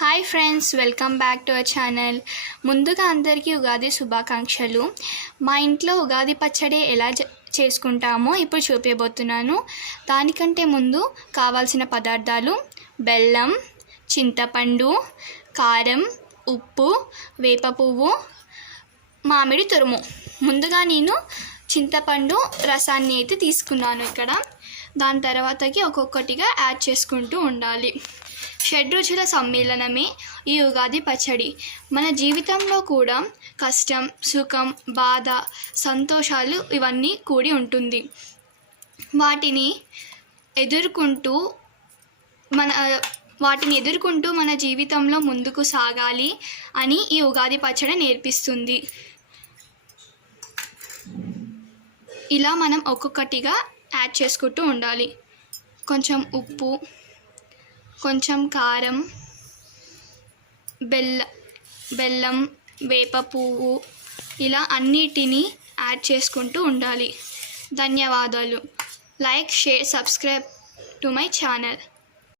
Hi friends, welcome back to our channel. ముందుగా అందరికీ ఉగాది శుభాకాంక్షలు. మా ఇంట్లో ఉగాది పచ్చడి ఎలా చేసుకుంటామో ఇప్పుడు చూపించబోతున్నాను. దానికంటే ముందు కావాల్సిన పదార్థాలు: బెల్లం, చింతపండు, కారం, ఉప్పు, వేప పువ్వు, మామిడి తురుము. ముందుగా నేను చింతపండు రసాన్ని అయితే తీసుకున్నాను ఇక్కడ. దాని తర్వాతకి ఒక్కొక్కటిగా యాడ్ చేసుకుంటూ ఉండాలి. షడ్రుచుల సమ్మేళనమే ఈ ఉగాది పచ్చడి. మన జీవితంలో కూడా కష్టం, సుఖం, బాధ, సంతోషాలు ఇవన్నీ కూడి ఉంటుంది. వాటిని ఎదుర్కొంటూ మన జీవితంలో ముందుకు సాగాలి అని ఈ ఉగాది పచ్చడి నేర్పిస్తుంది. ఇలా మనం ఒక్కొక్కటిగా యాడ్ చేసుకుంటూ ఉండాలి. కొంచెం ఉప్పు, కొంచెం కారం, బెల్లం, వేప పువ్వు, ఇలా అన్నిటినీ యాడ్ చేసుకుంటూ ఉండాలి. ధన్యవాదాలు. Like, share, subscribe to my channel.